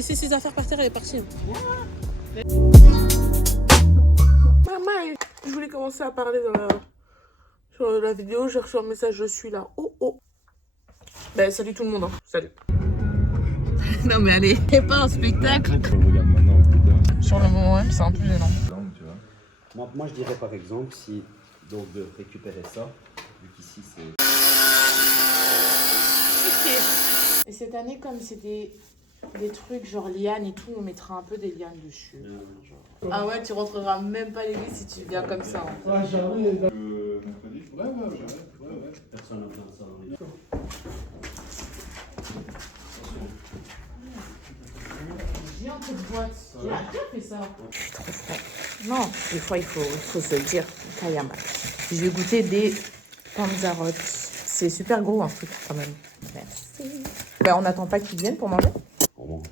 laissé ses affaires par terre, elle est partie. Maman, je voulais commencer à parler sur la vidéo. J'ai reçu un message, je suis là. Oh oh. Ben, salut tout le monde, hein. Salut. Non mais allez, c'est pas un spectacle. Regarde maintenant, putain. Sur le moment même, c'est un peu gênant. Tu vois. Moi, je dirais par exemple, si donc de récupérer ça, vu qu'ici c'est... Ok. Et cette année, comme c'était des trucs genre lianes et tout, on mettra un peu des lianes dessus. Ah ouais, tu rentreras même pas l'église si tu viens comme ça. Hein. Ouais, j'arrive. Mercredi. Ouais, j'arrive. Ouais. Personne n'a besoin de ça dans les... Viens en cette boîte. J'ai déjà fait ça. Je suis trop froid. Non, des fois il faut se le dire. Kayama. Je vais goûter des panzarottes. C'est super gros un truc quand même. Merci. Ben, on n'attend pas qu'ils viennent pour manger. Comment?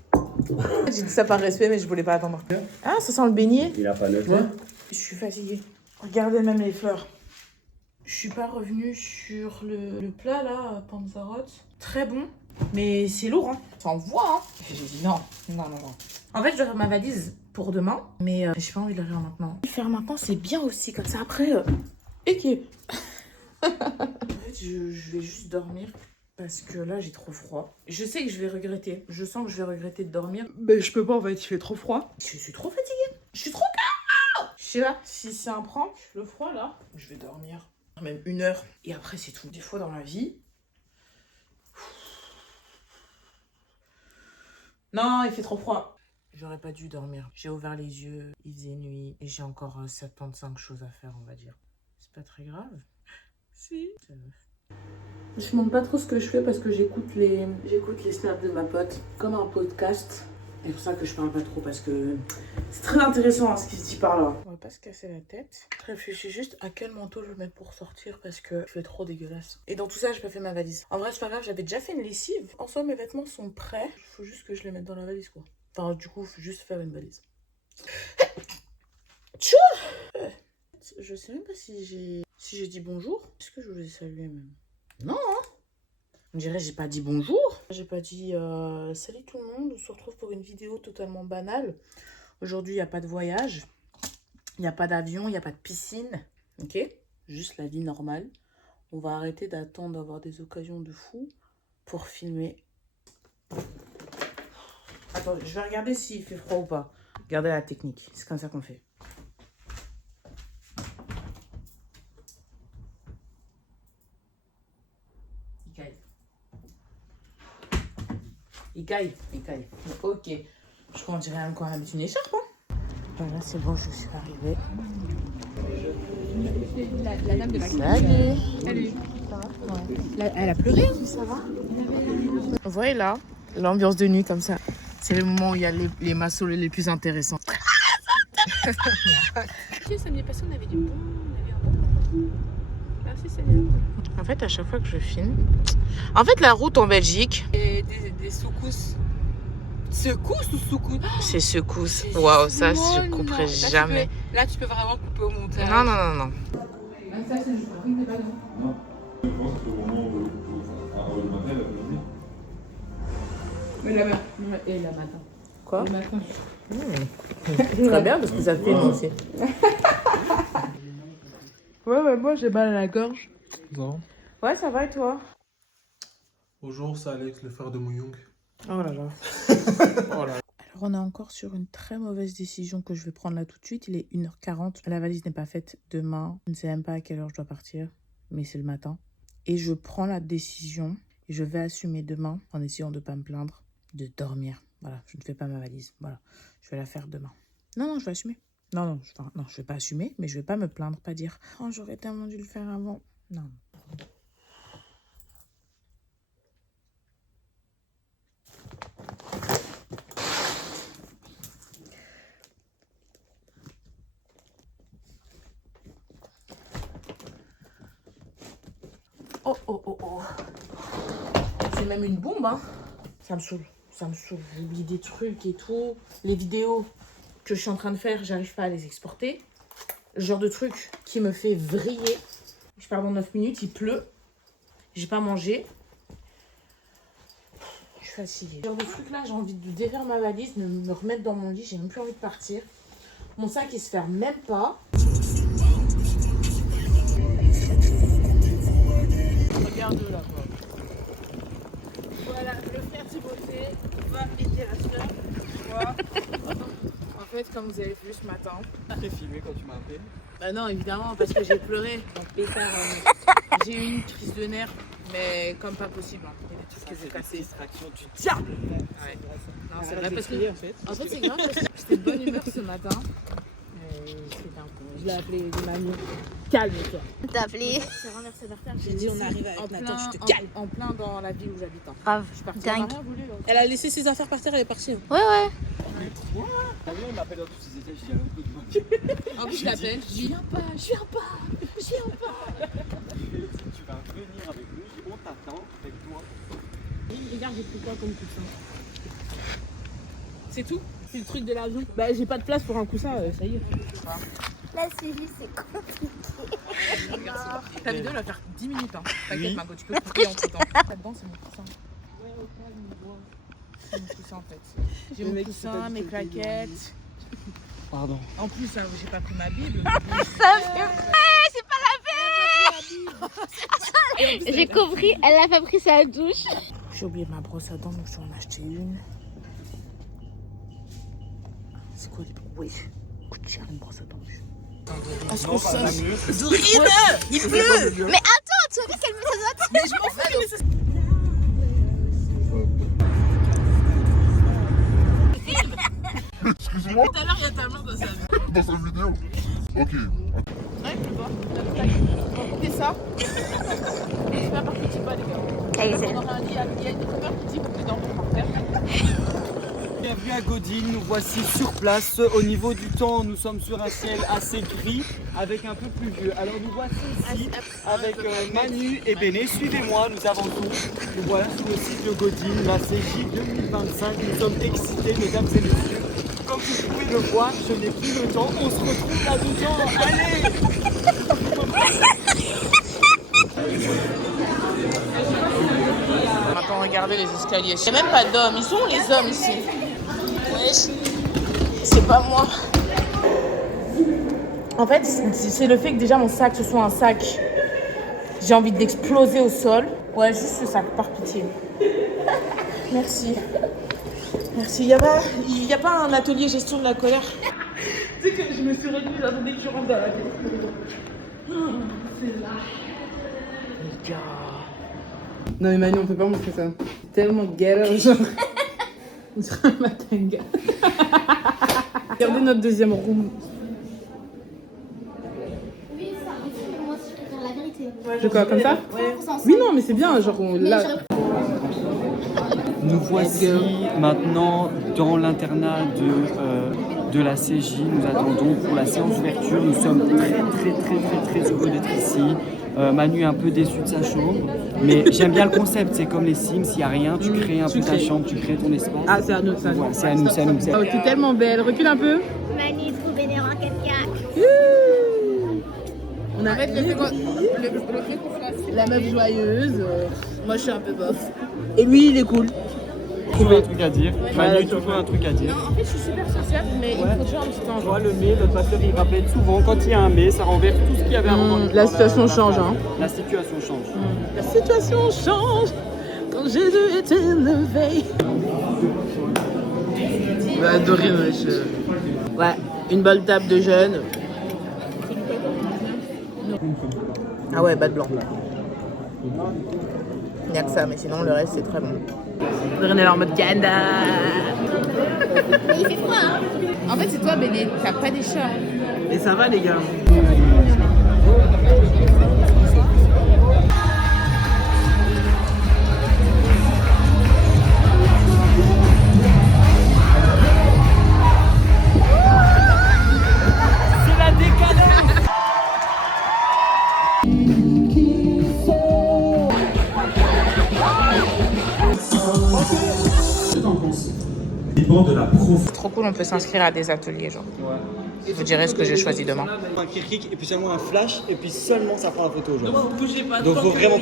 J'ai dit ça par respect, mais je voulais pas attendre. Ah, ça sent le beignet. Il a pas noté. Ouais. Je suis fatiguée. Regardez même les fleurs. Je suis pas revenue sur le plat là, panzarotte. Très bon, mais c'est lourd, hein. Ça envoie, hein. J'ai dit non. En fait, je dois faire ma valise pour demain, mais j'ai pas envie de le faire maintenant. Le faire maintenant, c'est bien aussi, comme ça après. Ok. En fait, je vais juste dormir. Parce que là, j'ai trop froid. Je sais que je vais regretter. Je sens que je vais regretter de dormir. Mais je peux pas, en fait, il fait trop froid. Je suis trop fatiguée. Je suis trop calme. Je sais pas, si c'est un prank, le froid, là, je vais dormir. Même 1 heure. Et après, c'est tout. Des fois, dans la vie... Non, il fait trop froid. J'aurais pas dû dormir. J'ai ouvert les yeux, il faisait nuit. Et j'ai encore 75 choses à faire, on va dire. C'est pas très grave. Si. Je montre pas trop ce que je fais parce que j'écoute les snaps de ma pote comme un podcast. C'est pour ça que je parle pas trop parce que c'est très intéressant hein, ce qui se dit par là. On va pas se casser la tête. Je réfléchis juste à quel manteau je vais mettre pour sortir parce que je fais trop dégueulasse. Et dans tout ça, j'ai pas fait ma valise. En vrai, c'est pas grave, j'avais déjà fait une lessive. En soi, mes vêtements sont prêts. Il faut juste que je les mette dans la valise quoi. Enfin, du coup, il faut juste faire une valise. Tchou! Je sais même pas si j'ai dit bonjour. Est-ce que je vous ai salué même? Non, hein. On dirait j'ai pas dit bonjour. J'ai pas dit salut tout le monde. On se retrouve pour une vidéo totalement banale. Aujourd'hui, il n'y a pas de voyage. Il n'y a pas d'avion. Il n'y a pas de piscine. Ok? Juste la vie normale. On va arrêter d'attendre d'avoir des occasions de fou pour filmer. Attends, je vais regarder s'il fait froid ou pas. Regardez la technique. C'est comme ça qu'on fait. Il caille. Ok. Je crois qu'on dirait même qu'on va mettre une écharpe. Hein. Voilà, c'est bon, je suis arrivée. La dame de la Salut. Salut. Ça va? Ouais. Elle a pleuré. Ça va? Vous voyez là, l'ambiance de nuit comme ça. C'est le moment où il y a les massos les plus intéressants. Samedi passé, on avait du bon. On avait un bon. Merci Seigneur. En fait, à chaque fois que je filme... En fait, la route en Belgique... Et des secousses. Secousses ou secousses? C'est secousse. Waouh, ça, je couperai jamais. Là, tu peux vraiment couper au montage. Non. Ça, c'est juste un truc de ballon. Non. Je pense qu'au moment où le matin, elle a posé. Mais la matin. Et la matin. Quoi? Le matin. Très bien, parce que ça fait nous aussi. Ouais, moi j'ai mal à la gorge. Non. Ouais, ça va et toi? Bonjour, c'est Alex, le frère de Mouyoung. Oh là là. Alors on est encore sur une très mauvaise décision que je vais prendre là tout de suite. Il est 1h40. La valise n'est pas faite demain. Je ne sais même pas à quelle heure je dois partir. Mais c'est le matin. Et je prends la décision. Et je vais assumer demain, en essayant de ne pas me plaindre, de dormir. Voilà, je ne fais pas ma valise. Voilà, je vais la faire demain. Non, je vais assumer. Non, je vais pas assumer, mais je vais pas me plaindre, pas dire « Oh, j'aurais tellement dû le faire avant. » Non. Oh. C'est même une bombe, hein. Ça me saoule. J'oublie des trucs et tout. Les vidéos que je suis en train de faire, j'arrive pas à les exporter. Le genre de truc qui me fait vriller. Je pars dans 9 minutes, il pleut. J'ai pas mangé. Je fatiguée. Genre de truc là, j'ai envie de défaire ma valise, de me remettre dans mon lit, j'ai même plus envie de partir. Mon sac il se ferme même pas. Regarde là-bas. Voilà, le frère Timothée va aider la soeur. Tu vois. En fait, comme vous avez vu ce matin. T'es filmé quand tu m'as appelé? Bah non, évidemment, parce que j'ai pleuré. Donc, pétard, j'ai eu une crise de nerfs, mais comme pas possible. Hein. Il y a des trucs que j'ai cassés. Distraction du diable. Ouais. Non, c'est vrai parce que. En fait. En fait, c'est grave parce que j'étais de bonne humeur ce matin. Je l'ai appelé Manu. Calme-toi. T'as appelé? C'est renversé vers terre. J'ai dit on arrive avec Nathan, tu te calmes. En plein dans la ville où j'habite. Hein. Grave. Je suis partie. Dingue. Elle m'a rien voulu. Hein. Elle a laissé ses affaires par terre, elle est partie. Ouais, ouais. T'as vu, on m'appelle dans tous ces étages, j'ai un coup de moque. En plus, je l'appelle. Je viens pas. Tu vas venir avec nous, on t'attend avec toi. Regarde, j'ai pris quoi comme coussin? C'est tout? C'est le truc de l'avion. Bah j'ai pas de place pour un coussin, ça y est. La suivi, c'est compliqué. Ta vidéo elle va faire 10 minutes. Hein. T'inquiète, Margot, tu peux couper entre temps. Là-dedans, c'est mon coussin. C'est mon coussin en fait. J'ai mon coussin, mes claquettes. Pardon. En plus, hein, j'ai pas pris ma Bible. C'est pas la peine. J'ai compris, elle a pas pris sa douche. J'ai oublié ma brosse à dents, donc je vais en acheter une. C'est quoi les bruits? Écoute, j'ai une brosse à dents. Est-ce que ça... Dorine, il pleut. Mais attends, tu as vu qu'elle met sa note? Mais je m'en fous, mais c'est... Excuse-moi, Tout à l'heure, il y a ta main dans sa vie. dans cette vidéo. Ok. Ouais, il pleut pas. Écoutez ça. C'est pas parce que tu pas, les gars. On aura un lit, il y a une rumeur qui dit que dans mon terre. Bienvenue à Godin, nous voici sur place. Au niveau du temps, nous sommes sur un ciel assez gris avec un peu pluvieux. Alors nous voici ici avec Manu et Béné. Suivez-moi, nous avançons. Nous voilà sur le site de Godin, la CJ 2025. Nous sommes excités, mesdames et messieurs. Comme vous pouvez le voir, je n'ai plus le temps. On se retrouve là-dedans. Allez! Maintenant, regardez les escaliers. Il n'y a même pas d'hommes. Ils sont où les hommes ici? Wesh. C'est pas moi. En fait, c'est le fait que déjà mon sac, ce soit un sac. J'ai envie de l'exploser au sol. Ouais, juste ce sac, par pitié. Merci. Merci. Il n'y a pas un atelier gestion de la colère. Tu sais que je me suis réduite, j'attendais que tu rentres dans la ville. C'est là. Les gars. Non mais Manu, on peut pas montrer ça. C'est tellement galère, genre. On dirait un matanga. Regardez notre deuxième room. Oui, ça, mais moi aussi je préfère la vérité. De quoi, comme ça? Oui, non, mais c'est bien, genre là. Nous voici maintenant dans l'internat de la CJ. Nous attendons pour la séance d'ouverture. Nous sommes très heureux d'être ici. Manu est un peu déçu de sa chambre, mais j'aime bien le concept. C'est comme les Sims, s'il n'y a rien, tu crées un peu ta chambre, tu crées ton espace. Ah, c'est à nous, ça. Voilà, c'est à nous, c'est à nous. Oh, t'es tellement belle. Recule un peu. Manu trop vénérant quelqu'un. On a la meuf joyeuse. Moi, je suis un peu bof. Et lui, il est cool. Trouver un truc à dire. Manu, toujours un truc à dire. En fait, je suis super sociable, mais il faut toujours un petit temps. Moi, le mais, notre pasteur, il rappelle souvent, quand il y a un mais, ça renverse tout ce qu'il y avait avant. La situation change, hein. La situation change. La situation change quand Jésus est élevé. Bah, Dorine, ouais, une bonne table de jeunes. Ah ouais, bas de blanc. Il n'y a que ça, mais sinon le reste c'est très bon. Dorine elle est en mode Canada. Il fait froid, hein. En fait, c'est toi, Béné, t'as pas des chats. Et ça va les gars. C'est la décadence. De la prof. Trop cool, on peut s'inscrire à des ateliers, genre. Je vous dirai ce que j'ai choisi demain. Un cric et puis seulement un flash et puis seulement ça prend la photo genre. Donc faut vraiment.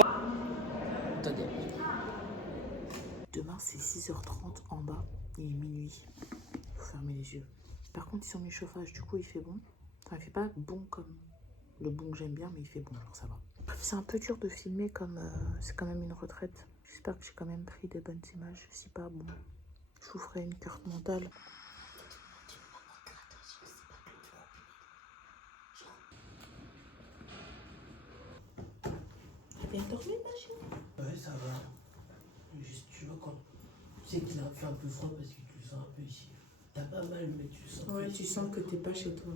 Demain, c'est 6h30. les yeux. Par contre, ils ont mis le chauffage, du coup, il fait bon. Enfin, il fait pas bon comme le bon que j'aime bien, mais il fait bon, alors ça va. Bref, c'est un peu dur de filmer comme c'est quand même une retraite. J'espère que j'ai quand même pris des bonnes images. Si pas, bon, je vous ferai une carte mentale. T'as bien dormi, ma chérie? Ouais, ça va. Juste, tu vois, quand tu sais qu'il a fait un peu froid parce que tu le sens un peu ici. T'as pas mal, mais tu le sens. Ouais, tu sens que t'es pas chez toi.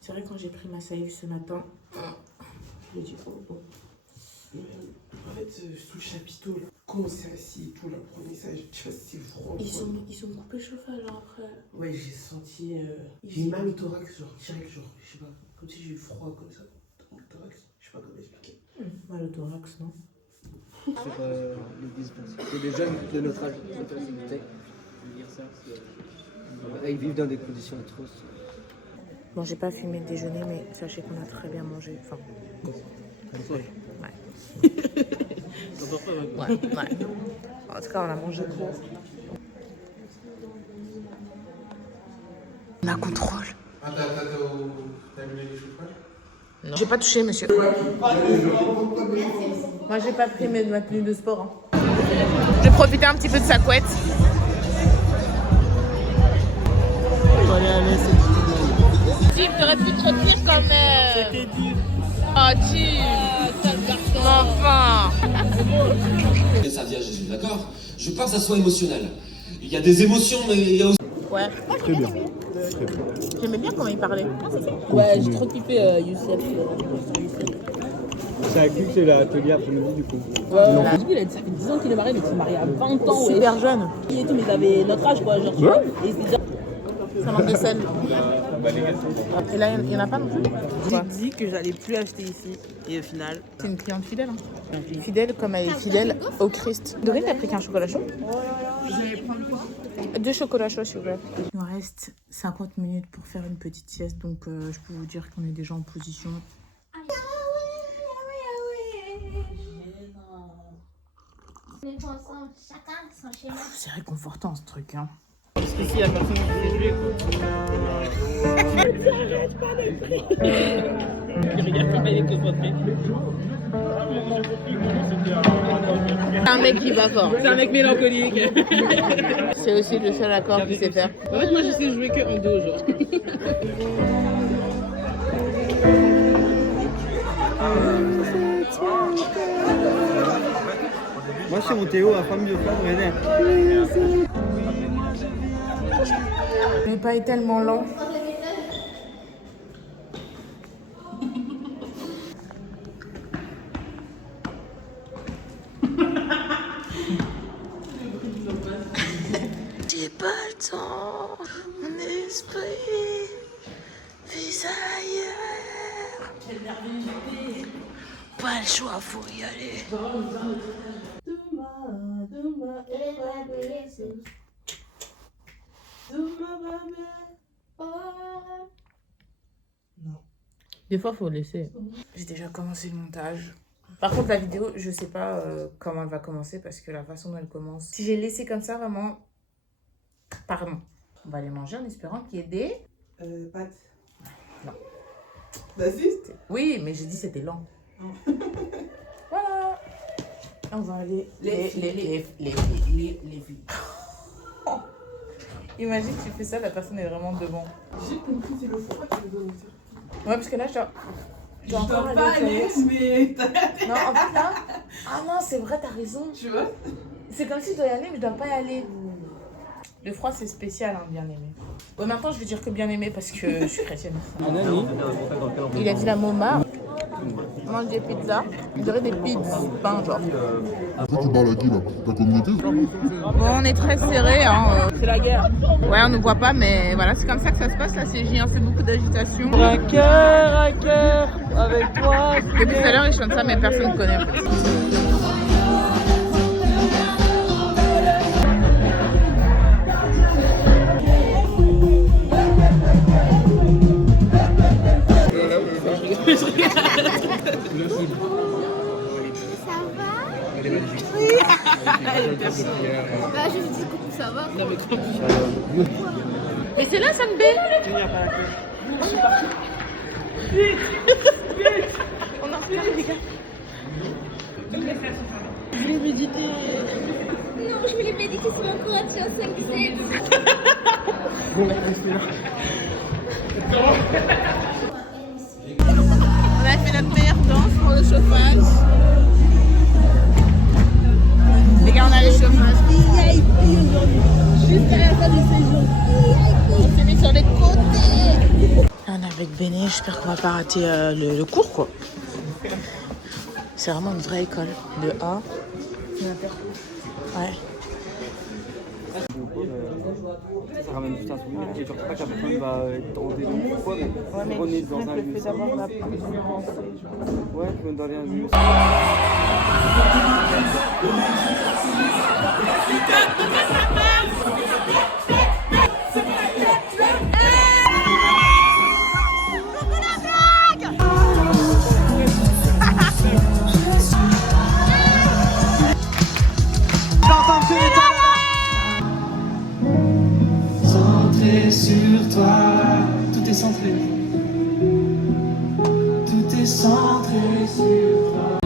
C'est vrai, quand j'ai pris ma salive ce matin, j'ai dit oh oh. En fait, sous le chapiteau, là, quand on s'est assis et tout, là, le premier ça, tu vois, c'est froid. Ils ont coupé le chauffage hein, après. Ouais, j'ai senti. J'ai mal au thorax, genre, direct, genre, je sais pas, comme si j'ai eu froid comme ça. Dans le thorax, je sais pas comment expliquer. Mal au thorax, non? Sur l'église, c'est des jeunes de notre âge, c'est la bouteille. Je veux dire ça, ils vivent dans des conditions atroces. Bon, j'ai pas filmé le déjeuner, mais sachez qu'on a très bien mangé. Enfin, ouais. Ouais. En tout cas, on a mangé gros. On a contrôle. Ah, t'as allumé les chauffages? Non. J'ai pas touché, monsieur. Moi, j'ai pas pris ma tenue de sport. Hein. Je vais profiter un petit peu de sa couette. Tim, t'aurais pu te retenir quand même. C'était dur. Oh, Tim. Enfin. Et ça vient, je suis d'accord. Je veux pas que ça soit émotionnel. Il y a des émotions, mais il y a aussi... Ouais. Très bien. J'aimais bien comment il parlait. Ouais, j'ai trop kiffé Youssef. Ça a cru que c'est l'atelier après-midi du coup. Ouais, du coup, ça fait 10 ans qu'il est marié, mais il s'est marié à 20 ans. Super jeune. Il et tout, mais il avait notre âge, quoi. Genre, tu vois. Et il s'est déjà... Ça manque de sel. Et là, il n'y en a pas non plus. J'ai dit que j'allais plus acheter ici. Et au final... C'est une cliente fidèle. Hein. Fidèle comme elle est fidèle au Christ. Dorine, t'as pris qu'un chocolat chaud? Vous allez prendre quoi? 2 chocolats chauds, s'il vous plaît. Il nous reste 50 minutes pour faire une petite sieste. Donc, je peux vous dire qu'on est déjà en position. C'est réconfortant ce truc. Hein. Parce qu'ici, la personne qui s'est jouée, quoi. Il regarde pas, il est concentré. C'est un mec qui va fort. C'est un mec mélancolique. C'est aussi le seul accord qu'il sait faire. En fait, moi, je sais jouer que en dos, genre. Moi, c'est mon Théo, la femme de femme, René. Le pas est tellement lent. J'ai pas le temps, mon esprit vise ailleurs. Pas le choix, faut y aller. Des fois, faut laisser. J'ai déjà commencé le montage. Par contre, la vidéo, je sais pas comment elle va commencer parce que la façon dont elle commence. Si j'ai laissé comme ça, vraiment. Pardon. On va les manger en espérant qu'il y ait des. Pâtes. Non. Oui, mais j'ai dit c'était lent. Voilà. On va aller. Les Imagine, tu fais ça, la personne est vraiment devant. J'ai compris, c'est le froid qui me donne. Ouais, parce que là, je dois encore pas aller, mais... Non, en fait, là... Ah non, c'est vrai, t'as raison. Tu vois? C'est comme si je dois y aller, mais je dois pas y aller. Le froid, c'est spécial, hein, bien aimé. Bon, maintenant, je vais dire que bien aimé parce que je suis chrétienne. Il a dit la moma. On mange des pizzas. On dirait des pizzas, pain, genre. Toi, tu parles à qui, là? Ta communauté? Bon, on est très serré. Hein. C'est la guerre. Ouais, on ne voit pas, mais voilà, c'est comme ça que ça se passe. La CJ, hein, c'est beaucoup d'agitation. Un cœur, avec toi. Depuis tout à l'heure, ils chantent ça, mais personne ne connaît. Elle est magnifique. Oui. Bah, je vous dis coucou, ça va. Non, mais Mais c'est là, Sanbe. Il n'y a pas la queue. On en refait, les gars. Je voulais méditer. Non, je voulais méditer sur mon Croatien 5-7. Bon, respire. On a fait notre meilleure danse pour le chauffage. Les gars, on a le chauffage. Jusqu'à la fin du séjour. On s'est mis sur les côtés. On est avec Béné, j'espère qu'on va pas rater le cours, quoi. C'est vraiment une vraie école. De A. Ouais. Ça ramène juste un souvenir et genre pas que la personne va être tentée de fois, mais on est dans un lieu. Le fait d'avoir la plus avancée, Ouais, comme dans un lieu. Centré sur toi, tout est centré. Tout est centré sur toi.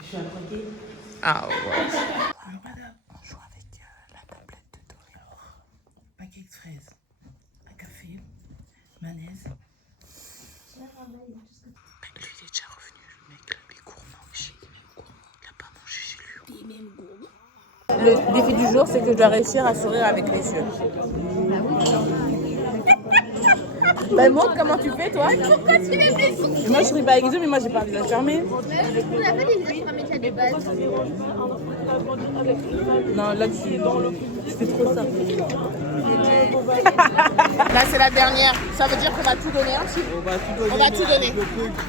Je suis attaquée. Ah ouais. Voilà, on joue avec la tablette de Dorian. Paquet de fraises, un café, mayonnaise. Lui, il est déjà revenu, le mec, il est gourmand. Il n'a pas mangé chez lui. Le défi du jour, c'est que je dois réussir à sourire avec les yeux. Bah montre comment tu fais, toi. Pourquoi tu les fais? Moi, je ris pas avec les yeux, mais moi, j'ai pas envie de la fermer. On n'a pas des visages métiers de base. Non, là, c'est trop simple. Là, c'est la dernière. Ça veut dire qu'on va tout donner, hein, On va tout donner.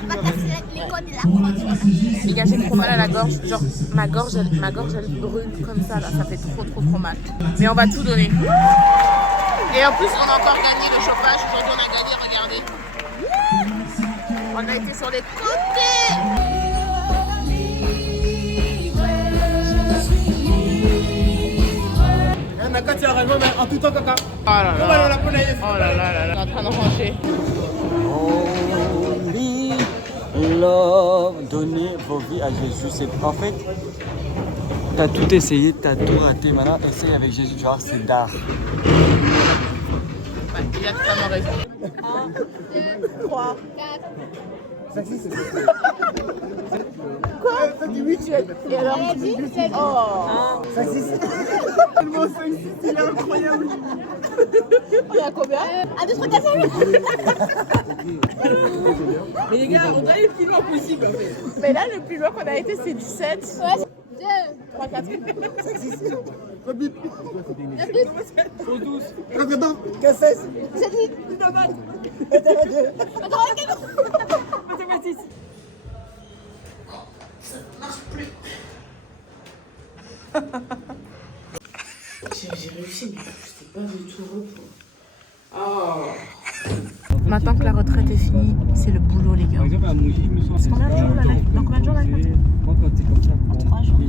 On va casser l'école de la France. Les gars, j'ai trop mal à la gorge. Genre, ma gorge, elle brûle comme ça, là. Ça fait trop mal. Mais on va tout donner. Et en plus, on a encore gagné le chauffage. Aujourd'hui, on a gagné, regardez. On a été sur les côtés. En tout temps, caca. Oh là là. Oh là là. On est en train de ranger. Only love, donnez vos vies à Jésus. C'est en fait, t'as tout essayé, t'as tout raté. Maintenant, essaye avec Jésus, tu vois, c'est d'art. Ouais, il a totalement raison. 1, 2, 3, 4. Quoi? Ça dit 8, et alors? Elle a dit 7. Oh! 5, 6. Tellement 5, 6, il est incroyable. Il y a combien? 1, 2, 3, 4, 5. Mais les gars, on doit aller plus loin possible en fait. Mais là, le plus loin qu'on a été, c'est 17. Ouais, 2, 3, 4. 5, 6. 12. 16. 7, 8. Mathématiques. J'ai réussi, mais c'était pas du tout repos. Oh. Maintenant que la retraite est finie, c'est le boulot, les gars. Par exemple, à Mouilly, il me semble. C'est combien de jours la life? Dans combien de jours la life? Moi, quand c'est comme ça, 3 jours.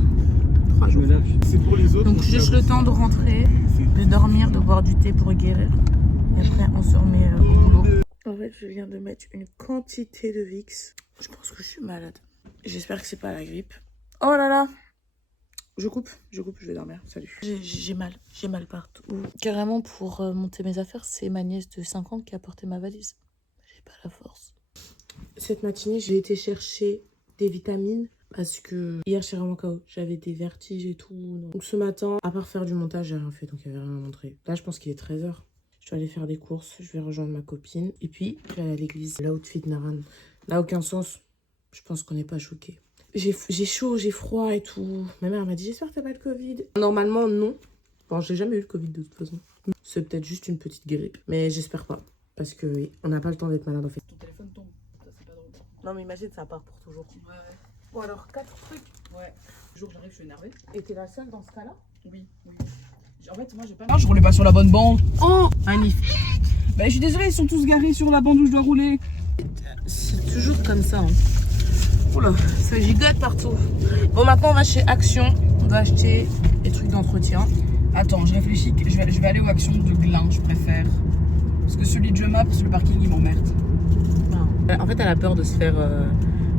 3 jours. C'est pour les autres. Donc juste le temps de rentrer, de dormir, de boire du thé pour guérir. Et après, on se remet au boulot. En fait, je viens de mettre une quantité de Vicks. Je pense que je suis malade. J'espère que c'est pas la grippe. Oh là là! Je coupe, je vais dormir. Salut. J'ai mal partout. Carrément, pour monter mes affaires, c'est ma nièce de 5 ans qui a porté ma valise. J'ai pas la force. Cette matinée, j'ai été chercher des vitamines parce que hier, j'étais vraiment KO. J'avais des vertiges et tout. Donc ce matin, à part faire du montage, j'ai rien fait. Donc il n'y avait rien à montrer. Là, je pense qu'il est 13h. Je dois aller faire des courses. Je vais rejoindre ma copine. Et puis, je vais aller à l'église. L'outfit Naran n'a aucun sens. Je pense qu'on n'est pas choqués. J'ai chaud, j'ai froid et tout. Ma mère m'a dit, j'espère que t'as pas le Covid. Normalement, non. Bon, j'ai jamais eu le Covid de toute façon. C'est peut-être juste une petite grippe. Mais j'espère pas. Parce que on n'a pas le temps d'être malade en fait. Ton téléphone tombe. Ça, c'est pas drôle. Non, mais imagine, ça part pour toujours. Ouais. Bon, alors, 4 trucs. Ouais. Le jour où j'arrive, je suis énervée. Et t'es la seule dans ce cas-là? Oui. En fait, moi, j'ai pas. Ah, je roulais pas sur la bonne bande. Oh, magnifique. Bah, je suis désolée, ils sont tous garés sur la bande où je dois rouler. C'est toujours comme ça. Hein. Oula, ça gigote partout. Bon, maintenant on va chez Action. On doit acheter des trucs d'entretien. Attends, je réfléchis. Je vais aller aux Action de Glin, je préfère. Parce que celui de Jemap, le parking, il m'emmerde. En fait, elle a peur de se faire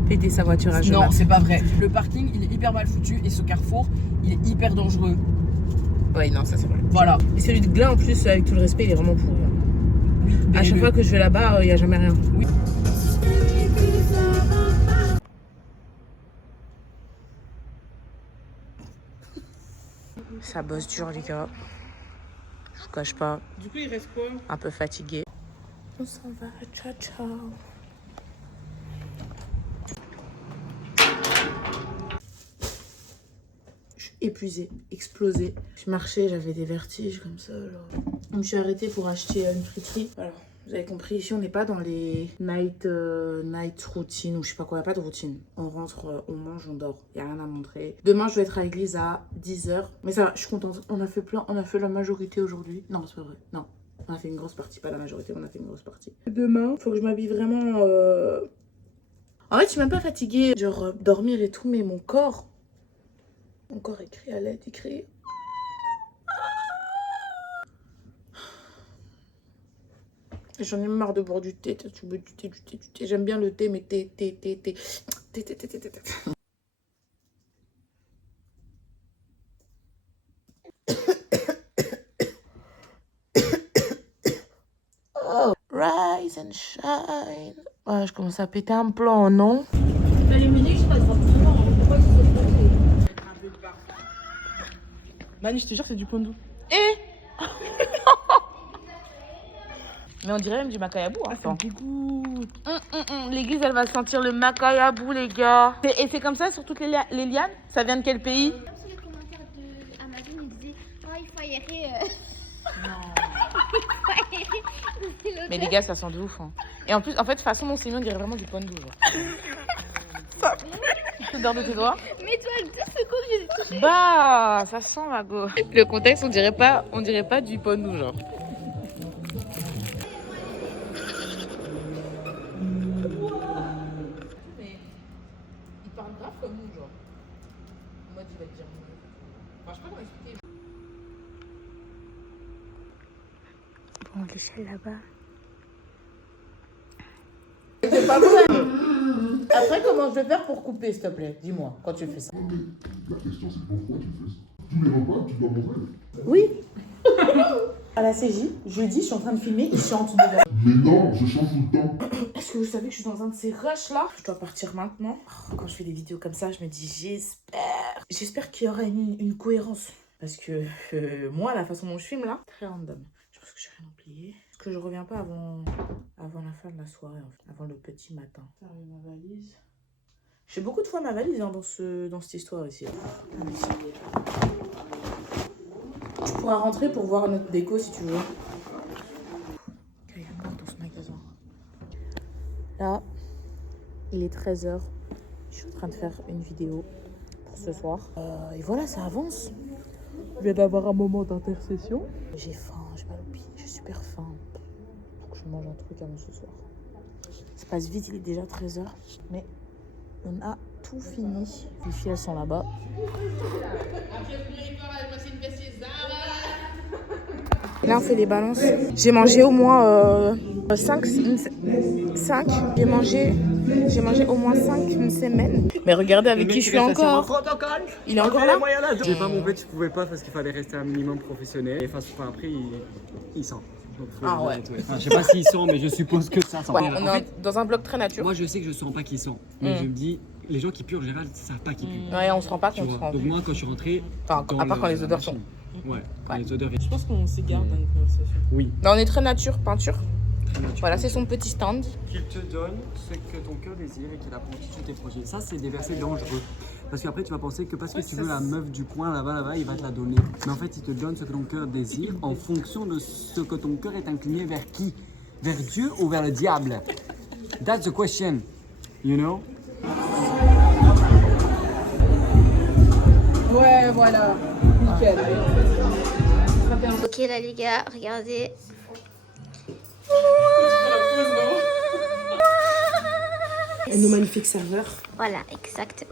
péter sa voiture à Jemap. Non, c'est pas vrai. Le parking, il est hyper mal foutu et ce carrefour, il est hyper dangereux. Oui, non, ça c'est vrai. Voilà. Et celui de Glin, en plus, avec tout le respect, il est vraiment pourri. Oui, à chaque fois que je vais là-bas, il n'y a jamais rien. Oui. Ça bosse dur, les gars. Je vous cache pas. Du coup, il reste quoi? Un peu fatigué. On s'en va. Ciao, ciao. Je suis épuisée, explosée. Je marchais, j'avais des vertiges comme ça. Alors. Je me suis arrêtée pour acheter une friterie. Alors, vous avez compris, ici on n'est pas dans les night routine ou je sais pas quoi, il n'y a pas de routine. On rentre, on mange, on dort, il n'y a rien à montrer. Demain je vais être à l'église à 10h. Mais ça va, je suis contente, on a fait la majorité aujourd'hui. Non, c'est pas vrai, non. On a fait une grosse partie, pas la majorité, on a fait une grosse partie. Demain, il faut que je m'habille vraiment... En fait, je suis même pas fatiguée, genre dormir et tout, mais mon corps écrit à l'aide, écrit... J'en ai marre de boire du thé. Tu veux du thé. J'aime bien le thé, mais thé. Oh, rise and shine. Ouais, je commence à péter un plan, non? Les musiques, je sais pas, pourquoi ils se sont posés. Manu, je te jure, c'est du pondou. Mais on dirait même du macayabou. Hein. Attends. L'église, elle va sentir le macayabou, les gars. Et c'est comme ça sur toutes les lianes? Ça vient de quel pays? Comme sur les commentaires d'Amazon, ils disaient oh, il faut aérer. Mais les gars, ça sent de ouf. Hein. Et en plus, en fait, façon, mon signe, on dirait vraiment du pondou. Tu dors de tes doigts? Mais toi, le plus secours, je les ai touchés. Bah, ça sent, ma go. Le contexte, on dirait pas du pondou, genre. Comme nous, genre. Moi, tu vas te dire. Enfin, je sais pas comment expliquer. Bon, l'échelle là-bas. C'est pas vrai. Après, comment je vais faire pour couper, s'il te plaît? Dis-moi, quand tu fais ça. La question, c'est pourquoi tu fais ça? Tous les repas, tu dois manger. Oui. À la CJ, jeudi, je suis en train de filmer, il chante devant. Mais non, je change tout le temps. Est-ce que vous savez que je suis dans un de ces rushs là? Je dois partir maintenant. Quand je fais des vidéos comme ça, je me dis j'espère qu'il y aura une cohérence. Parce que moi, la façon dont je filme là, très random. Je pense que j'ai rien oublié. Parce que je reviens pas avant la fin de la soirée, en fait. Avant le petit matin. Fermer ma valise. Je fais beaucoup de fois ma valise hein, dans cette histoire ici. Tu pourras rentrer pour voir notre déco si tu veux. Il y a encore dans ce magasin. Là, il est 13h. Je suis en train de faire une vidéo pour ce soir. Et voilà, ça avance. Je viens d'avoir un moment d'intercession. J'ai faim, j'ai mal au pied, j'ai super faim. Faut que je mange un truc avant ce soir. Ça passe vite, il est déjà 13h. Mais on a tout fini. Les filles, elles sont là-bas. Là, on fait les balances. J'ai mangé au moins 5. J'ai mangé au moins 5 une semaine. Mais regardez avec qui je suis encore. Il est encore là. J'ai pas mon bête, je pouvais pas parce qu'il fallait rester un minimum professionnel. Et après, il sent. Donc, ah ouais. Enfin, je sais pas s'il sent, mais je suppose que ça sent. Ouais, on est dans un bloc très nature. Moi, je sais que je sens pas qu'il sent. Mais je me dis, les gens qui puent en général ne savent pas qu'ils puent. Ouais, on se rend pas compte. Donc moi, quand je suis rentré... Enfin, à part quand les odeurs sont... Ouais, les odeurs... Je pense qu'on s'égare dans une conversation. Oui. Non, on est très nature, peinture. Voilà, c'est son petit stand. Qu'il te donne ce que ton cœur désire et qu'il apprend sur tes projets. Ça, c'est des versets dangereux. Parce qu'après, tu vas penser que parce que tu veux la meuf du coin là-bas, il va te la donner. Mais en fait, il te donne ce que ton cœur désire en fonction de ce que ton cœur est incliné vers qui? Vers Dieu ou vers le diable? That's the question, you know? Ouais, voilà. Nickel. Ok, là, les gars, regardez. Et nos magnifiques serveurs. Voilà, exact.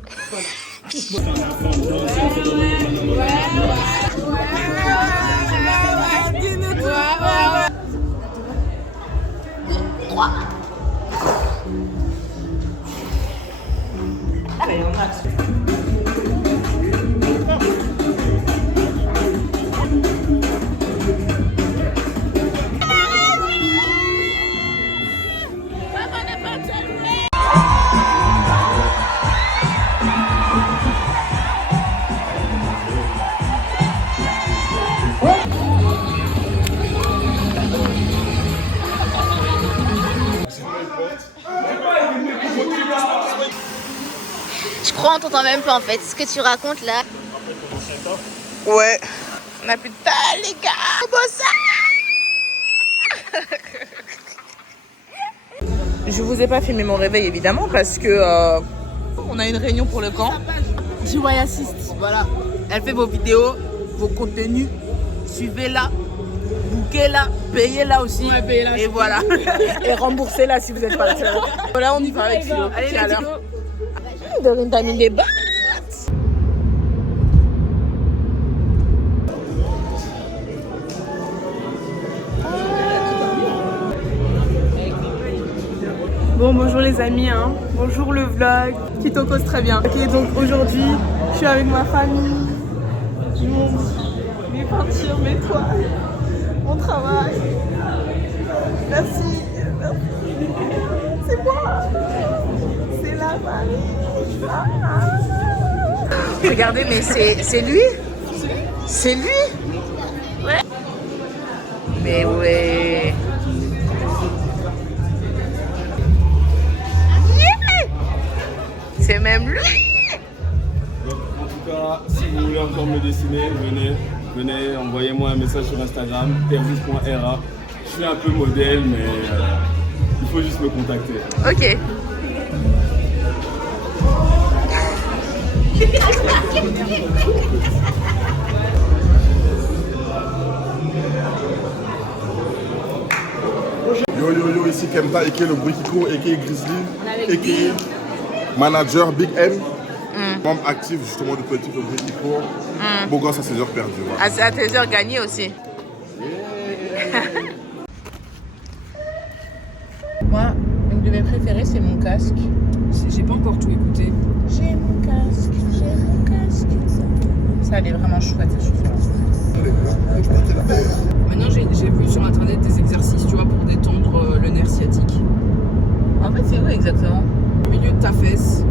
Je crois on t'entend même pas en fait. Ce que tu racontes là. Ouais. On a plus de taille, les gars. Comment ça? Je vous ai pas filmé mon réveil évidemment parce que on a une réunion pour le camp. DIY Assist, voilà. Elle fait vos vidéos, vos contenus. Suivez-la, bouquez-la, payez-la aussi. Ouais, payez-la. Et voilà. Et remboursez-la si vous n'êtes pas là. Voilà, on y va avec Philo. Allez, Tiens, let's alors. go. Dorine, t'as mis des battes. Bon, bonjour les amis, hein. Bonjour le vlog qui te cause très bien. Ok, donc aujourd'hui, je suis avec ma famille. Je montre mes peintures, mes toiles, mon travail. Merci, merci. C'est moi, c'est la famille. Regardez, mais c'est lui. C'est lui. Ouais. Mais ouais. C'est même lui. Donc, en tout cas, si vous voulez encore me dessiner, venez, envoyez-moi un message sur Instagram, tervis.ra. Je suis un peu modèle, mais il faut juste me contacter. Ok. Yo yo yo, ici Kemta, aka le bruit qui court, aka Grizzly, aka manager Big M, membre actif justement du collectif le bruit qui court. Bon gosse à ses heures perdues. À tes heures gagnées aussi. Moi, une de mes préférées, c'est mon casque. J'ai pas encore tout écouté. J'ai mon casque, j'ai mon casque. Ça, elle est vraiment chouette, cette chanson. Maintenant, j'ai vu sur internet des exercices, tu vois, pour détendre le nerf sciatique. En fait, c'est où exactement? Au milieu de ta fesse.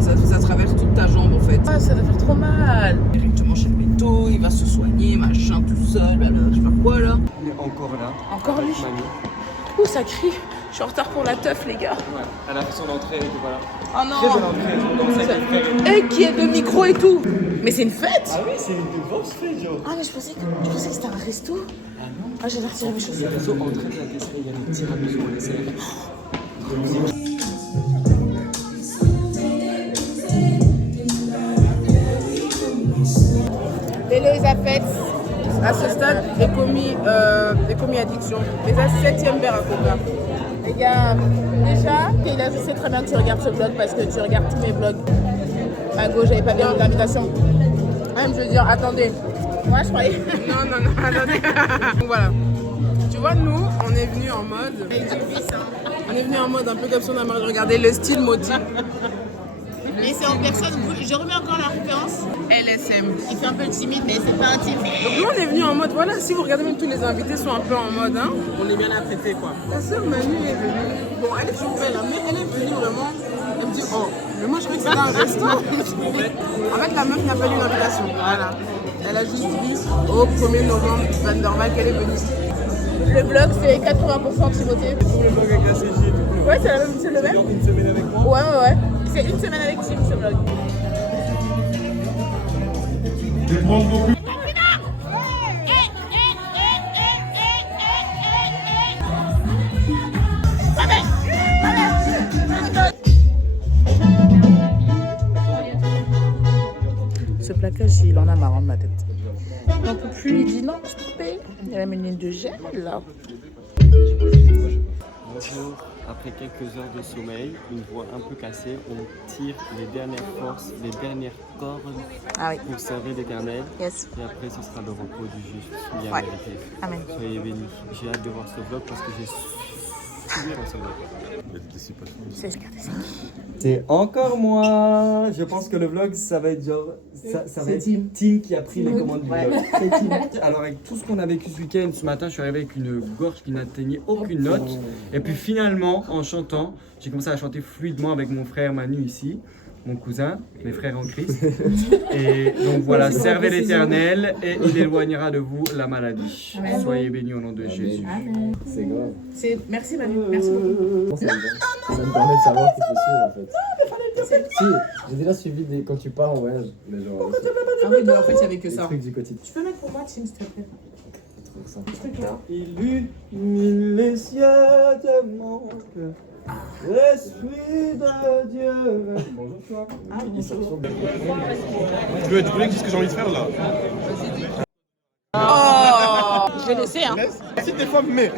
Ça traverse toute ta jambe en fait. Ah, ça doit faire trop mal. Directement chez le métaux, il va se soigner, machin, tout seul, je sais pas quoi là. Il est encore là. Encore lui. Ouh, ça crie. Je suis en retard pour la teuf, les gars. Ouais, elle a fait son entrée et tout, voilà. Oh non. Très bonne entrée. Et qui est de micro et tout. Mais c'est une fête. Ah oui, c'est une grosse fête, genre. Ah, mais je pensais que c'était un resto. Ah non. Ah, j'ai retiré mes chaussures. Le resto, entrée de la caisserie, il y a des tiramisu, on essaie. Lélo, ils a fait, à ce stade, est commis addiction. Déjà, 7e verre à coca. Les gars, déjà, je sais très bien que tu regardes ce vlog parce que tu regardes tous mes vlogs. À gauche, j'avais pas bien l'invitation. Même, je veux dire, attendez. Moi, je croyais. Non, attendez. Donc voilà. Tu vois, nous, on est venus en mode. On est venus en mode un peu comme si on a marre de regarder le style Moti. Et c'est en personne, je remets encore la référence. LSM. Il fait un peu timide, mais c'est pas intime. Donc nous on est venu en mode, voilà, si vous regardez même tous les invités sont un peu en mode, hein. On est bien apprêtés quoi. La sœur Manu est venue. Bon, elle est toujours belle, hein, mais elle est venue vraiment. Elle me dit, oh, mais moi je croyais que c'était un resto. En fait, la meuf n'a pas lu l'invitation. Voilà. Elle a juste dit au 1er novembre, Van der Waal, qu'elle est venue. Le vlog c'est 80% Timothée. C'est tout le vlog avec la CG et tout. Ouais, c'est le même. Une semaine avec moi. Ouais. C'est une semaine avec Tim, ce vlog. Je vais prendre beaucoup. Ce plaquage, il en a marre de ma tête. Il n'en peut plus, il dit non, stop. Il a mis une ligne de gel là. Bonjour. après quelques heures de sommeil, une voix un peu cassée, on tire les dernières forces, les dernières cordes pour servir l'Éternel. Yes. Et après, ce sera le repos du juste, bien Ouais. mérité. Amen. Soyez bénis. J'ai hâte de voir ce vlog parce que j'ai suivi dans ce vlog. C'est encore moi. Je pense que le vlog, ça va être genre... Ça va être Tim qui a pris les commandes du vlog. C'est Tim. Alors avec tout ce qu'on a vécu ce week-end, ce matin, je suis arrivé avec une gorge qui n'atteignait aucune note. Et puis finalement, en chantant, j'ai commencé à chanter fluidement avec mon frère Manu ici, mon cousin, mes frères en Christ. Et donc voilà, servez l'Éternel et il éloignera de vous la maladie. Amen. Soyez bénis au nom de Jésus. Amen. C'est grave. Merci Manu, merci beaucoup. Ça me permet de savoir qu'il faut suivre en fait. Si, j'ai déjà suivi quand tu pars en voyage. Mais genre, Ah oui, mais en fait, il n'y avait que les ça. trucs du quotidien. Tu peux mettre pour moi, Tim, s'il te plaît? Ce truc-là. Illumine les cieux de mon cœur, l'Esprit de Dieu. Bonjour toi. Ah, bonjour. Tu veux qu'est-ce que j'ai envie de faire là? Oh, je vais laisser, hein. Si t'es femme, mais.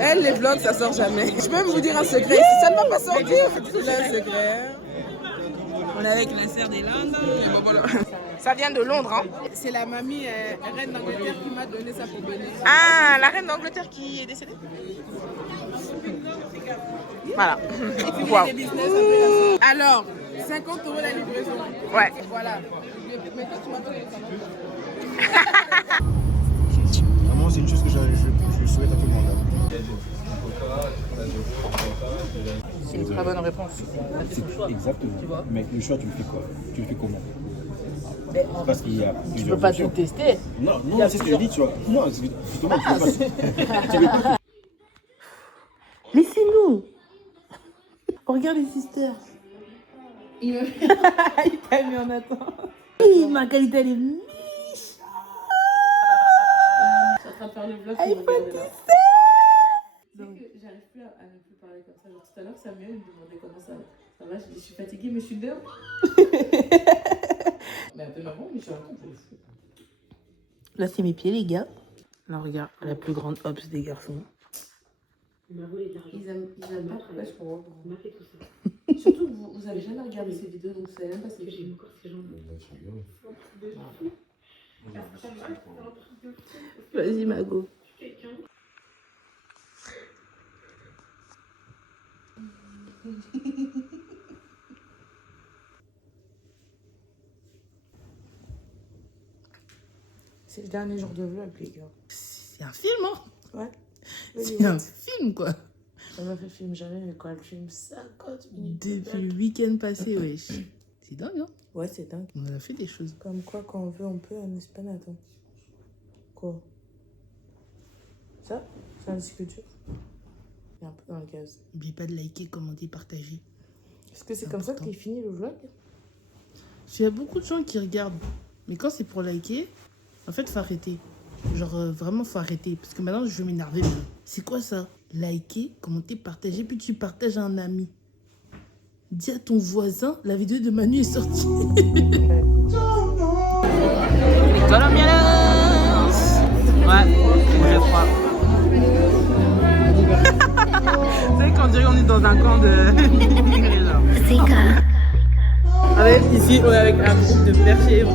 Elle, les vlogs, ça sort jamais. Je peux même vous dire un secret. Si ça ne va pas sortir, c'est là un secret. On est avec la sœur des Landes. Ça vient de Londres, hein. C'est la mamie reine d'Angleterre qui m'a donné ça pour bénir. Ah, la reine d'Angleterre qui est décédée. Voilà. Waouh. Alors, 50 € la livraison. Ouais. Voilà. Mais toi, tu m'as donné ça. Vraiment, c'est une chose que je souhaite à tout le monde. C'est une très bonne réponse. Exactement. Mais le choix, tu le fais quoi? Tu le fais comment? Parce qu'il y a Tu peux pas tout tester. Non, c'est ce que je dis, tu vois. Non, justement, tu veux pas. Laissez-nous. Regarde les sisters. Il t'a mis en attente. Oui, ma qualité, elle est méchante. Je suis en train de faire le vlog. J'arrive plus à ne plus parler comme ça. Genre, tout à l'heure, Samuel me demandait comment ça va. Ça va, je dis, je suis fatiguée, mais je suis dehors. Mais un peu marrant, mais je suis en train de... Là, c'est mes pieds, les gars. Là, regarde, la plus grande hops des garçons. Ils aiment pas pourquoi je comprends. Surtout que vous avez jamais regardé ces vidéos, donc vous savez même pas ce que j'ai encore ces gens. Vas-y, Mago. C'est le dernier jour de vlog, les gars. C'est un film, hein? Ouais. C'est un film, quoi. On m'a fait film jamais, quoi. Le film 50 minutes. Depuis le week-end passé, wesh. C'est dingue, hein? Ouais, c'est dingue. On a fait des choses. Comme quoi, quand on veut, on peut en Espagne, attends. Quoi? Ça? C'est un disque dur. Il est un peu dans le gaz. N'oubliez pas de liker, commenter, partager. Est-ce que c'est comme ça qu'il finit le vlog? Il y a beaucoup de gens qui regardent. Mais quand c'est pour liker, en fait, faut arrêter. Genre, vraiment, faut arrêter. Parce que maintenant, je vais m'énerver. C'est quoi ça? Liker, commenter, partager, puis tu partages à un ami. Dis à ton voisin, la vidéo de Manu est sortie. Colombianos! Ouais, j'ai froid. Vous savez qu'on dirait qu'on est dans un camp de... Allez, ici, on est avec un groupe de bergers.